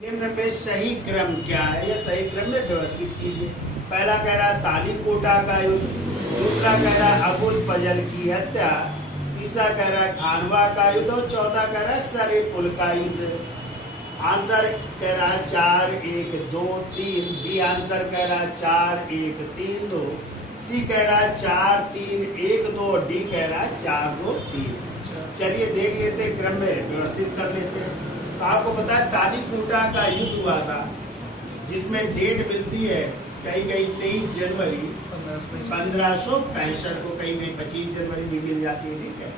निम्न में सही क्रम क्या है, यह सही क्रम में व्यवस्थित कीजिए। पहला कह रहा है ताली कोटा का युद्ध, दूसरा कह रहा है अबुल फजल की हत्या, तीसरा कह रहा है खानवा का युद्ध और चौथा कह रहा है सरे पुल का युद्ध। आंसर कह रहा है 4 1 2 3, बी आंसर कह रहा है 4 1 3 2, सी कह रहा है 4 3 1 2, डी कह रहा है 4 2 3। चलिए देख लेते क्रम में व्यवस्थित कर लेते हैं। तो आपको पता है ताली कोटा का युद्ध हुआ था, जिसमें डेट मिलती है कहीं कहीं 23 जनवरी 1565 को, कहीं कहीं 25 जनवरी भी मिल जाती है, ठीक है।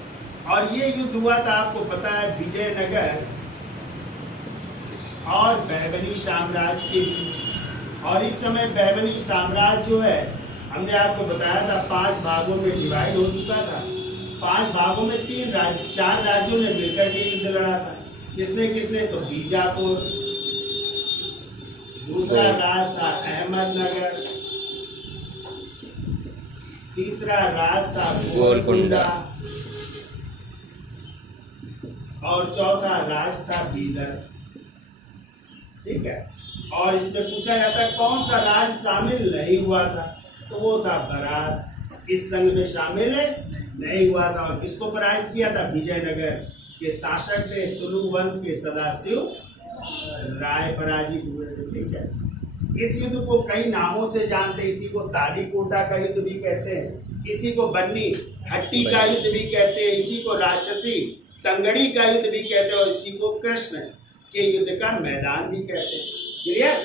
और ये युद्ध हुआ था, आपको पता है, विजयनगर और बहबली साम्राज्य के बीच। और इस समय बहबली साम्राज्य जो है, हमने आपको बताया था 5 भागों में डिवाइड हो चुका था। 5 भागों में 4 राज्यों ने मिलकर के युद्ध लड़ा था। किसने किसने? तो बीजापुर, दूसरा राज था अहमदनगर, तीसरा राज था गोलकुंडा और चौथा राज था बीदर, ठीक है। और इसमें पूछा जाता है कौन सा राज्य शामिल नहीं हुआ था, तो वो था बरात। इस संघ में शामिल नहीं हुआ था। और किसको पराजित किया था? विजयनगर के शासक थे तुलुक वंश के सदाशिव राय पराजित हुए थे, ठीक है। इस युद्ध को कई नामों से जानते हैं। इसी को ताली कोटा का युद्ध भी कहते हैं, इसी को बन्नी हट्टी का युद्ध भी कहते हैं, इसी को राक्षसी तंगड़ी का युद्ध भी कहते हैं और इसी को कृष्ण के युद्ध का मैदान भी कहते हैं। क्लियर?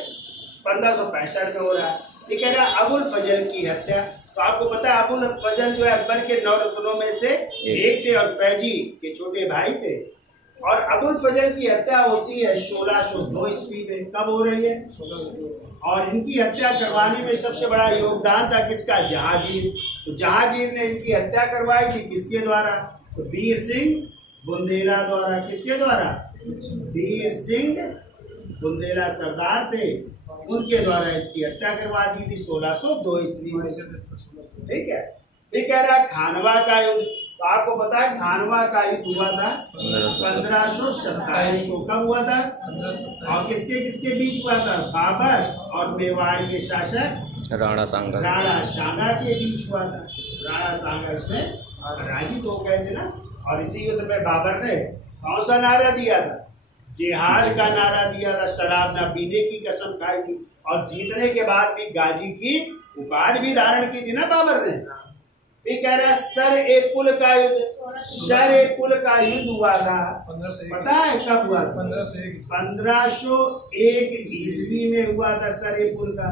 1565 में हो रहा है। ये कह रहा है अबुल फजल की हत्या। तो आपको पता है अबुल फजल जो है अकबर के 9 रत्नों में से एक थे और फैजी के छोटे भाई थे। और अबुल फजल की हत्या होती है 1602 ईस्वी में। कब हो रही है? 1602। और इनकी हत्या करवाने में सबसे बड़ा योगदान था किसका? जहांगीर। तो जहांगीर ने इनकी हत्या करवाई थी किसके द्वारा? तो वीर सिंह बुंदेला द्वारा। किसके द्वारा? वीर सिंह बुंदेला सरदार थे, उनके द्वारा इसकी हत्या करवा दी थी 1602 ईस्वी में, ठीक है। ये कह रहा है खानवा का युद्ध। तो आपको पता है खानवा का युद्ध हुआ था 1527 को। कब हुआ था? और किसके किसके बीच हुआ था? बाबर और मेवाड़ के शासक राणा सांगा के बीच हुआ था। राणा सांगा इसमें पराजित हो गए थे ना। और इसी युद्ध में बाबर ने कौन सा नारा दिया था? जिहाद का नारा दिया था। शराब न पीने की कसम खाई थी और जीतने के बाद भी गाजी की उपाधि भी धारण की थी ना बाबर ने। ये कह रहा है सर ए पुल का युद्ध। सर ए पुल का युद्ध हुआ था, पता है कब हुआ? 1501 ईस्वी में हुआ था सर ए पुल का।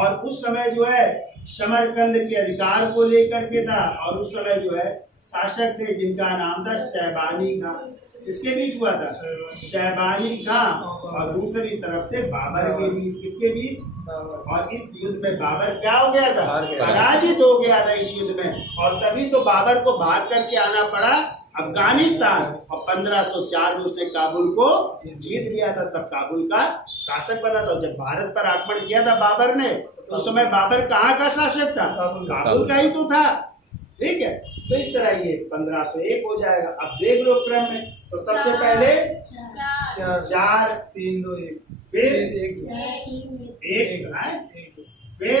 और उस समय जो है समरकंद के अधिकार को लेकर के था। और उस समय जो है शासक थे जिनका नाम था शैबानी खां। किसके बीच हुआ था? शैबानी खां। और दूसरी तरफ थे बाबर के बीच। किसके बीच? और इस युद्ध में बाबर क्या हो गया था? पराजित हो गया था इस युद्ध में। और तभी तो बाबर को भाग करके आना पड़ा अफगानिस्तान। और 1504 में उसने काबुल को जीत लिया था, तब काबुल का शासक बना था। जब भारत पर आक्रमण किया था बाबर ने, तो उस समय बाबर कहाँ का शासक था? काबुल का ही तो था, ठीक है। तो इस तरह ये 1501 हो जाएगा। अब देख लो क्रम में। तो सबसे पहले 4 3 2 1, फिर 1 फिर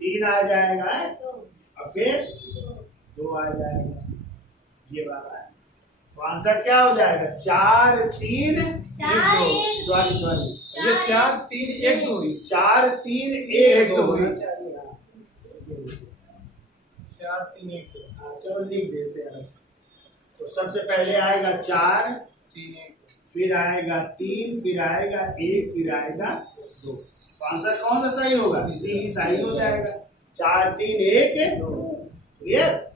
3 आ जाएगा और फिर 2 आ जाएगा। ये बात है। तो आंसर क्या हो जाएगा? 4 3 1 2। सॉरी ये 4 3 1 2 4 3 1 2 होना चाहिए। 4 3 1 2। चलो लिख देते हैं। तो सबसे पहले आएगा 4 3 1, फिर आएगा 3, फिर आएगा 1, फिर आएगा 2। तो आंसर कौन सा सही होगा? सी सही हो जाएगा। 4 3 1 2। क्लियर?